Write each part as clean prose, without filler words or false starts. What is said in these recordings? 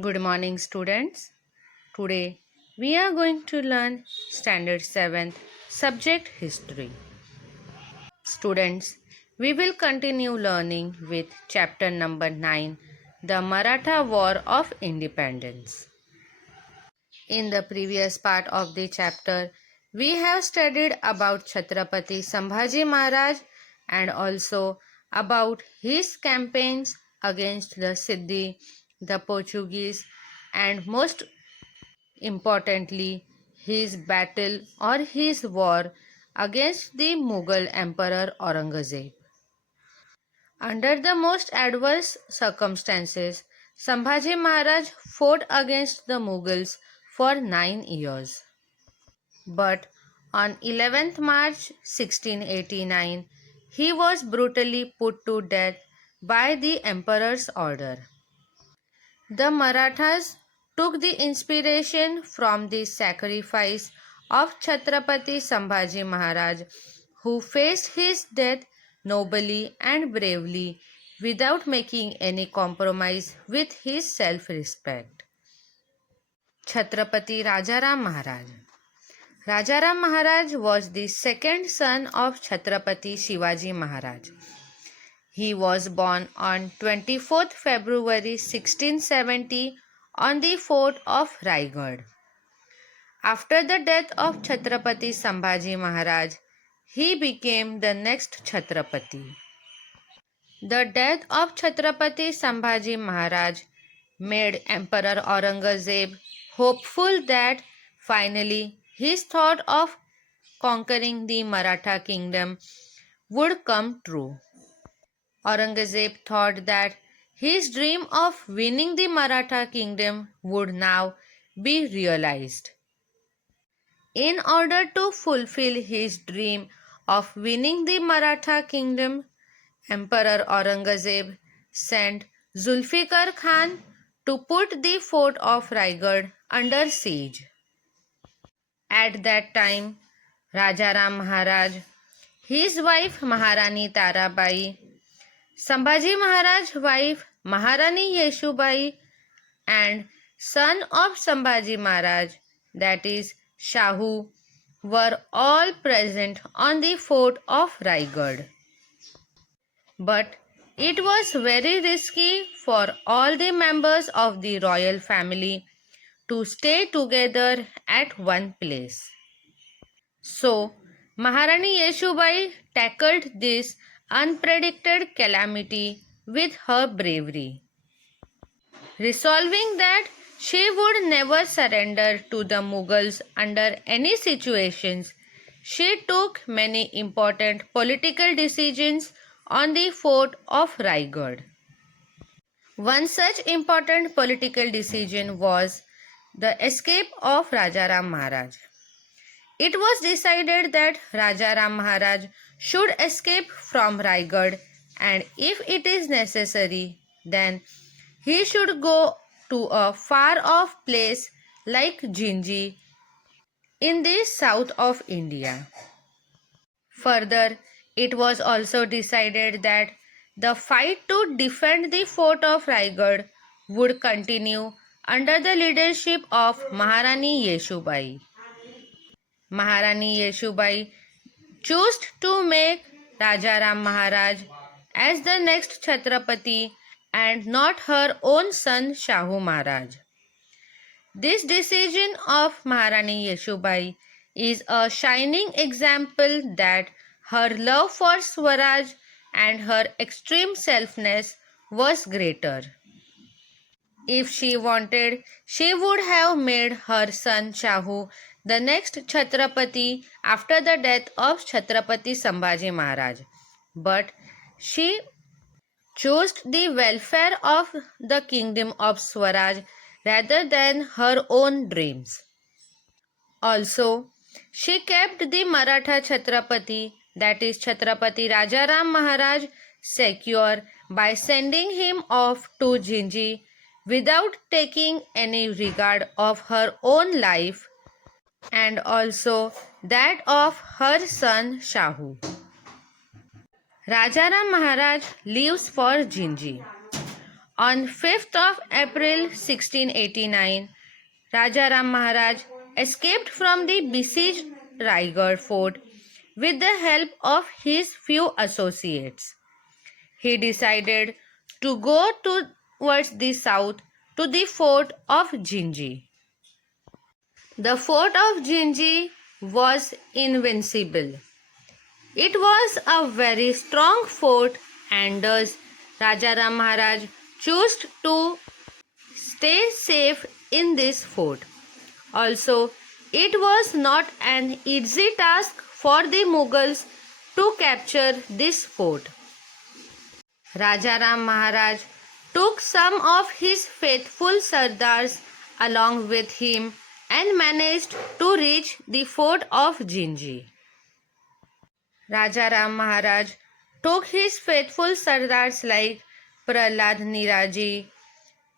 Good morning, students. Today we are going to learn Standard 7th Subject History. Students, we will continue learning with chapter number 9, The Maratha War of Independence. In the previous part of the chapter, we have studied about Chhatrapati Sambhaji Maharaj and also about his campaigns against the Siddhi, the Portuguese, and most importantly, his battle or his war against the Mughal Emperor Aurangzeb. Under the most adverse circumstances, Sambhaji Maharaj fought against the Mughals for 9 years. But on 11th March 1689, he was brutally put to death by the emperor's order. The Marathas took the inspiration from the sacrifice of Chhatrapati Sambhaji Maharaj, who faced his death nobly and bravely without making any compromise with his self-respect. Chhatrapati Rajaram Maharaj. Rajaram Maharaj was the second son of Chhatrapati Shivaji Maharaj. He was born on 24th February 1670 on the fort of Raigad. After the death of Chhatrapati Sambhaji Maharaj, he became the next Chhatrapati. The death of Chhatrapati Sambhaji Maharaj made Emperor Aurangzeb hopeful that finally his thought of conquering the Maratha kingdom would come true. Aurangzeb thought that his dream of winning the Maratha kingdom would now be realized. In order to fulfill his dream of winning the Maratha kingdom, Emperor Aurangzeb sent Zulfikar Khan to put the fort of Raigad under siege. At that time, Rajaram Maharaj, his wife Maharani Tarabai, Sambhaji Maharaj's wife Maharani Yeshubai, and son of Sambhaji Maharaj, that is Shahu, were all present on the fort of Raigad. But it was very risky for all the members of the royal family to stay together at one place. So, Maharani Yeshubai tackled this unpredicted calamity with her bravery, resolving that she would never surrender to the Mughals under any situations. She took many important political decisions on the fort of Raigad. One such important political decision was the escape of Rajaram Maharaj. It was decided that Rajaram Maharaj should escape from Raigad, and if it is necessary, then he should go to a far off place like Jinji in the south of India. Further, it was also decided that the fight to defend the fort of Raigad would continue under the leadership of Maharani Yeshubai. Maharani Yeshubai chose to make Rajaram Maharaj as the next Chhatrapati and not her own son Shahu Maharaj. This decision of Maharani Yeshubai is a shining example that her love for Swaraj and her extreme selfness was greater. If she wanted, she would have made her son Shahu the next Chhatrapati after the death of Chhatrapati Sambhaji Maharaj. But she chose the welfare of the kingdom of Swaraj rather than her own dreams. Also, she kept the Maratha Chhatrapati, that is Chhatrapati Rajaram Maharaj, secure by sending him off to Jinji without taking any regard of her own life and also that of her son Shahu. Rajaram Maharaj leaves for Jinji. On 5th of April 1689, Raja Ram Maharaj escaped from the besieged Raigad fort with the help of his few associates. He decided to go towards the south to the fort of Jinji. The fort of Jinji was invincible. It was a very strong fort, and thus Raja Ram Maharaj chose to stay safe in this fort. Also, it was not an easy task for the Mughals to capture this fort. Raja Ram Maharaj took some of his faithful Sardars along with him and managed to reach the fort of Jinji. Raja Ram Maharaj took his faithful Sardars like Prahlad Niraji,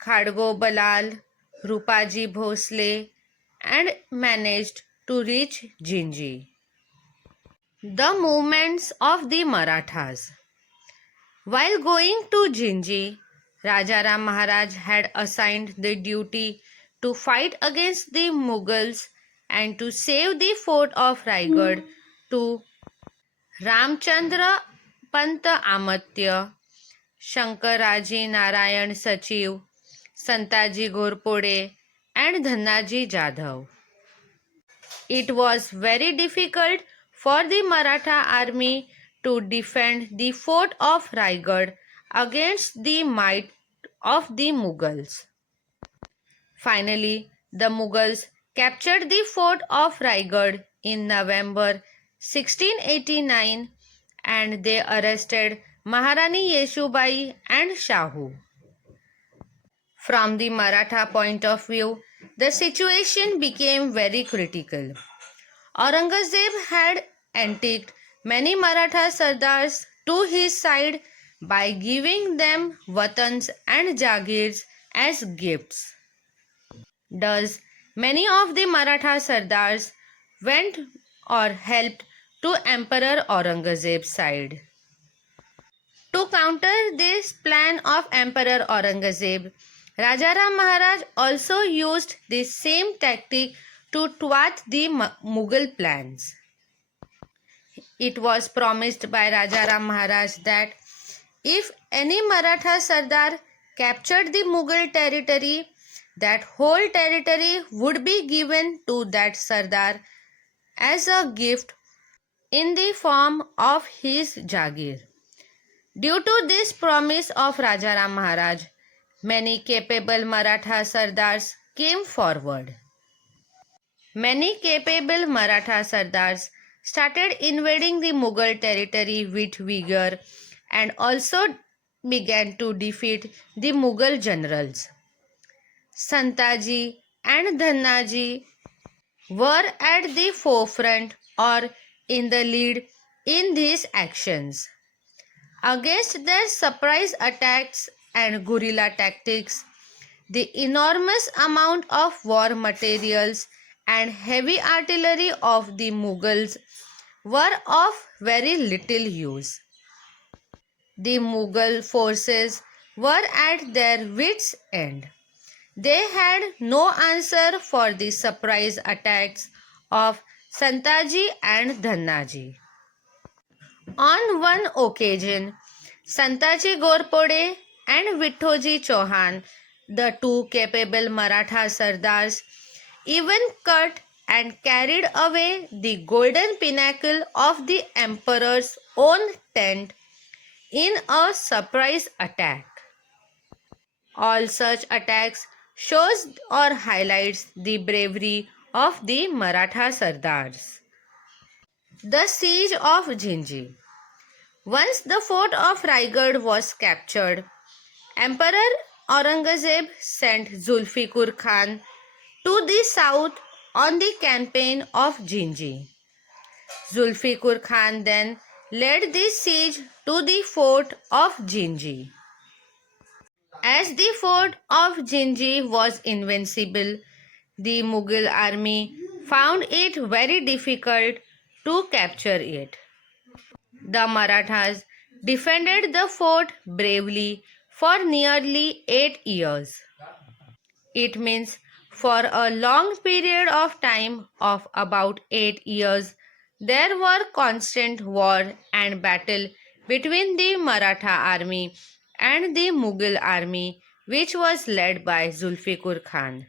Khadgo Balal, Rupaji Bhosle and managed to reach Jinji. The movements of the Marathas. While going to Jinji, Raja Ram Maharaj had assigned the duty to fight against the Mughals and to save the fort of Raigad to Ramchandra Pant Amatya, Shankaraji Narayan Sachiv, Santaji Ghorpode and Dhannaji Jadhav. It was very difficult for the Maratha army to defend the fort of Raigad against the might of the Mughals. Finally, the Mughals captured the fort of Raigad in November 1689 and they arrested Maharani Yeshubai and Shahu. From the Maratha point of view, the situation became very critical. Aurangzeb had antiqued many Maratha Sardars to his side by giving them watans and jagirs as gifts. Thus, many of the Maratha Sardars went or helped to Emperor Aurangzeb's side. To counter this plan of Emperor Aurangzeb, Raja Ram Maharaj also used the same tactic to thwart the Mughal plans. It was promised by Raja Ram Maharaj that if any Maratha Sardar captured the Mughal territory, that whole territory would be given to that Sardar as a gift in the form of his Jagir. Due to this promise of Raja Ram Maharaj, many capable Maratha Sardars came forward. Many capable Maratha Sardars started invading the Mughal territory with vigor and also began to defeat the Mughal generals. Santaji and Dhannaji were at the forefront or in the lead in these actions. Against their surprise attacks and guerrilla tactics, the enormous amount of war materials and heavy artillery of the Mughals were of very little use. The Mughal forces were at their wits' end. They had no answer for the surprise attacks of Santaji and Dhannaji. On one occasion, Santaji Ghorpode and Vithoji Chauhan, the two capable Maratha Sardars, even cut and carried away the golden pinnacle of the emperor's own tent in a surprise attack. All such attacks shows or highlights the bravery of the Maratha Sardars. The siege of Jinji. Once the fort of Raigad was captured, Emperor Aurangzeb sent Zulfikar Khan to the south on the campaign of Jinji. Zulfikar Khan then led the siege to the fort of Jinji. As the fort of Jinji was invincible, the Mughal army found it very difficult to capture it. The Marathas defended the fort bravely for nearly 8 years. It means for a long period of time of about 8 years, there were constant war and battle between the Maratha army and the Mughal army, which was led by Zulfikar Khan.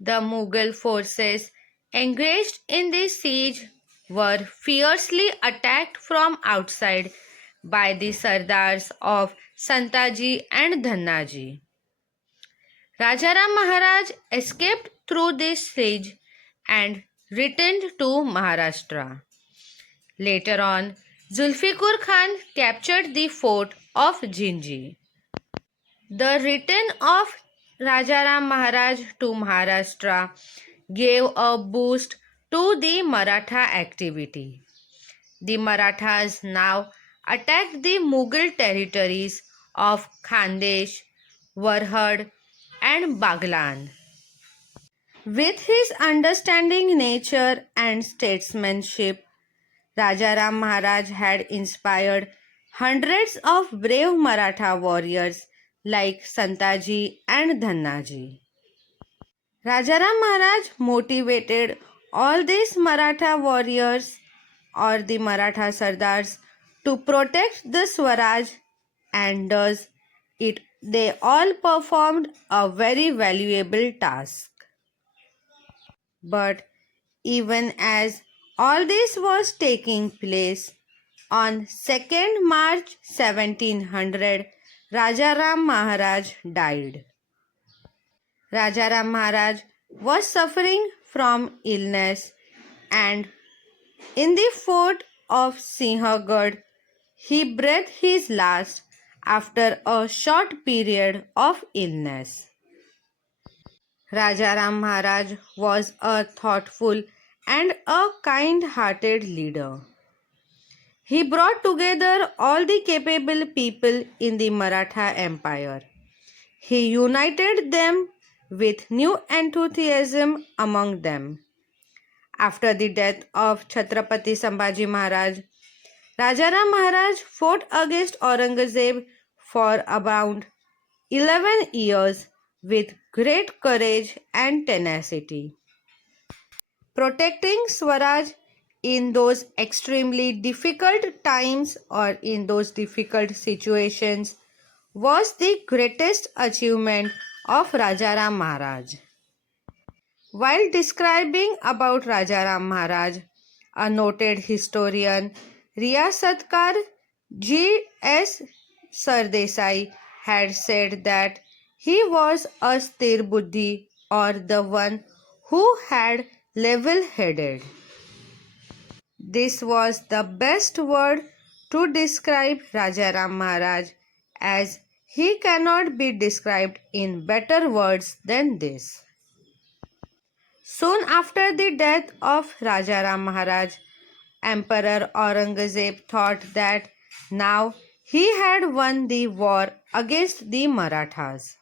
The Mughal forces engaged in the siege were fiercely attacked from outside by the Sardars of Santaji and Dhannaji. Rajaram Maharaj escaped through this siege and returned to Maharashtra. Later on, Zulfikar Khan captured the fort of Jinji. The return of Rajaram Maharaj to Maharashtra gave a boost to the Maratha activity. The Marathas now attacked the Mughal territories of Khandesh, Warhad, and Baglan. With his understanding nature and statesmanship, Rajaram Maharaj had inspired hundreds of brave Maratha warriors like Santaji and Dhannaji. Rajaram Maharaj motivated all these Maratha warriors or the Maratha Sardars to protect the Swaraj, and thus they all performed a very valuable task. But even as all this was taking place, on 2nd March 1700, Rajaram Maharaj died. Rajaram Maharaj was suffering from illness, and in the fort of Sinhagad he breathed his last after a short period of illness. Rajaram Maharaj was a thoughtful and a kind-hearted leader. He brought together all the capable people in the Maratha Empire. He united them with new enthusiasm among them. After the death of Chhatrapati Sambhaji Maharaj, Rajaram Maharaj fought against Aurangzeb for about 11 years with great courage and tenacity. Protecting Swaraj in those extremely difficult times or in those difficult situations was the greatest achievement of Rajaram Maharaj. While describing about Rajaram Maharaj, a noted historian, Riyasatkar G.S. Sardesai had said that he was a sthir buddhi, or the one who had level-headed. This was the best word to describe Rajaram Maharaj, as he cannot be described in better words than this. Soon after the death of Rajaram Maharaj, Emperor Aurangzeb thought that now he had won the war against the Marathas.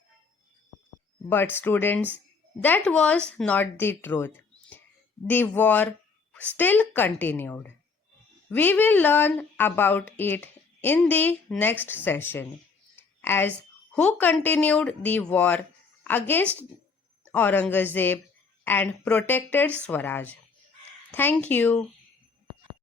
But students, that was not the truth. The war still continued. We will learn about it in the next session, as who continued the war against Aurangzeb and protected Swaraj. Thank you.